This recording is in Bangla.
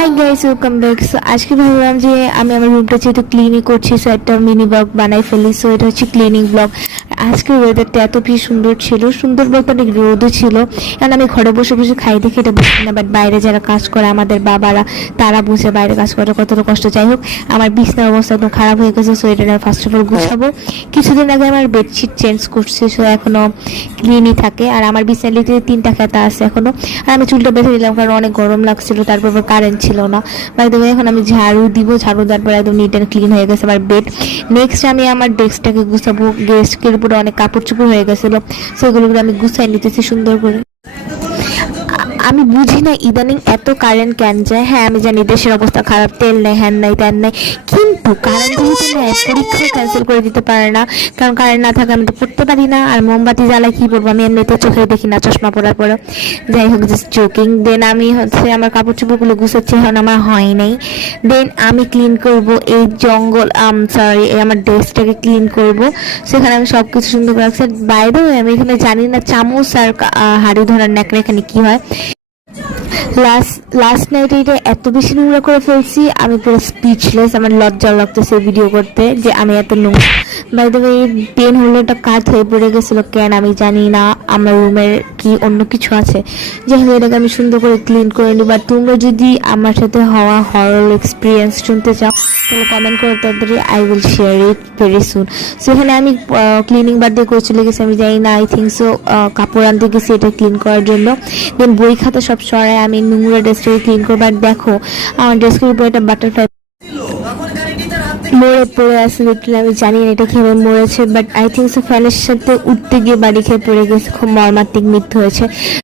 Hi guys, welcome back. So আজকে ভাবলাম যে আমি আমার রুমটা যেহেতু ক্লিনই করছি, সো একটা মিনি ব্লগ বানাই ফেলি। সো এটা হচ্ছে ক্লিনিং ব্লগ। আজকের ওয়েদারটা এত বেশি সুন্দর ছিল, সুন্দর বলতে অনেক রোদও ছিল। কারণ আমি ঘরে বসে বসে খাই দেখে এটা বুঝি না, বাট বাইরে যারা কাজ করে আমাদের বাবারা, তারা বুঝে বাইরে কাজ করে কতটা কষ্ট। যাই হোক, আমার বিছনার অবস্থা একদম খারাপ হয়ে গেছে। সো এটা ফার্স্ট অফ অল গুছাবো। কিছুদিন আগে আমার বেডশিট চেঞ্জ করছি, সো এখনো ক্লিনই থাকে। আর আমার বিছানাতে 3টা খেতা আছে এখনো। আর আমি চুলটা বেঁধে দিলাম কারণ অনেক গরম লাগছিল, তারপর কারেন্ট ছিল না। একদম এখন আমি ঝাড়ু দিব, ঝাড়ু দেওয়ার পর একদম নিট অ্যান্ড ক্লিন হয়ে গেছে আমার বেড। নেক্সট আমি আমার ডেস্কটাকে গুছাবো। ডেস্কের উপরে অনেক কাপড় চোপড় হয়ে গেছিলো, সেগুলো আমি গুছাই নিতেছি সুন্দর করে। আমি বুঝি না ইদানিং এত কারেন্ট কেন যায়। হ্যাঁ, আমি জানি দেশের অবস্থা খারাপ, তেল নেই, হ্যান নাই, ত্যান নাই, কিন্তু কারেন্ট যেহেতু নেয়, পরীক্ষাও ক্যান্সেল করে দিতে পারে না। কারণ কারেন্ট না থাকলে আমি তো পড়তে পারি না। আর মোমবাতি জ্বালায় কী পড়বো, আমি এমনিতে চোখে দেখি না চশমা পরার পরে। যাই হোক, জাস্ট জোকিং। দেন আমি হচ্ছে আমার কাপড় চোপড়গুলো গুছাচ্ছি, এখন আমার হয় নাই। দেন আমি ক্লিন করব এই জঙ্গল, সরি, আমার ডেস্কটাকে ক্লিন করব। সেখানে আমি সব কিছু সুন্দর করে রাখছি। বাই দ্য ওয়ে, আমি এখানে জানি না চামচ আর হাঁড়ি ধরার ন্যাকড়া এখানে কী হয়। লাস্ট নাইট এটা এত বেশি নোংরা করে ফেলছি, আমি পুরো স্পিচলেস। আমার লজ্জা লাগতেছে ভিডিও করতে যে আমি এত নোংরা। বাই দ্য ওয়ে, পেন হোল্ডারটা কাট হয়ে পড়ে গেছিলো কেন আমি জানি না। আমার রুমের কি অন্য কিছু আছে, যাই হোক এটাকে আমি সুন্দর করে ক্লিন করে নিই। বা তোমরা যদি আমার সাথে হওয়া হরর এক্সপিরিয়েন্স শুনতে চাও তাহলে কমেন্ট করে তাড়াতাড়ি, I will share it very soon. সেখানে আমি ক্লিনিং বাদ দিয়ে করে চলে গেছি, আমি জানি না, আই থিঙ্ক সো কাপড় আনতে গেছি এটা ক্লিন করার জন্য। দেন বই খাতা সব সরাই আমি নোংরা ডেস্কটাকে ক্লিন করবো। আর দেখো, আমার ডেস্কের উপর একটা বাটারফ্লাই মরে পড়ে আছে। লিটারালি আমি জানি না এটা কিভাবে মরেছে, বাট আই থিঙ্ক সো ফ্যানের সাথে উঠতে গিয়ে বাড়ি খেয়ে পড়ে গেছে, খুব মর্মান্তিক মৃত্যু হয়েছে।